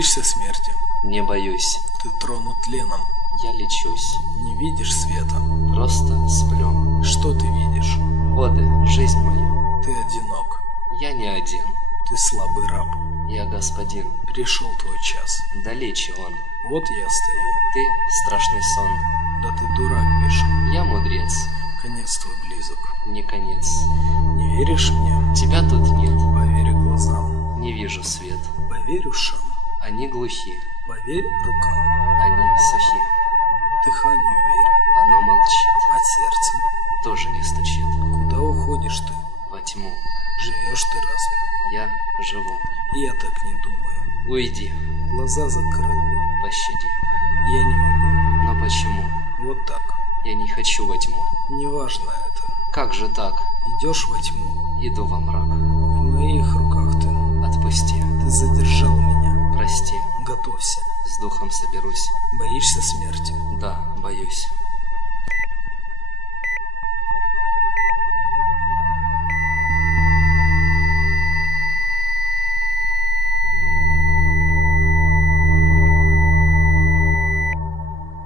Боишься смерти? Не боюсь. Ты тронут тленом. Я лечусь. Не видишь света? Просто сплю. Что ты видишь? Воды, жизнь мою. Ты одинок. Я не один. Ты слабый раб. Я господин. Пришел твой час. Далече он. Вот я стою. Ты страшный сон. Да ты дурак, Миша. Я мудрец. Конец твой близок. Не конец. Не веришь мне? Тебя тут нет. Поверь глазам. Не вижу свет. Поверь ушам. Они глухи. Поверь рукам. Они сухи. Дыханию верь. Оно молчит. От сердца. Тоже не стучит. Куда уходишь ты? Во тьму. Живешь ты разве? Я живу. Я так не думаю. Уйди. Глаза закрыл бы. Пощади. Я не могу. Но почему? Вот так. Я не хочу во тьму. Неважно это. Как же так? Идешь во тьму. Иду во мрак. В моих руках ты. Отпусти. Ты задержал меня. Прости. Готовься. С духом соберусь. Боишься смерти? Да, боюсь.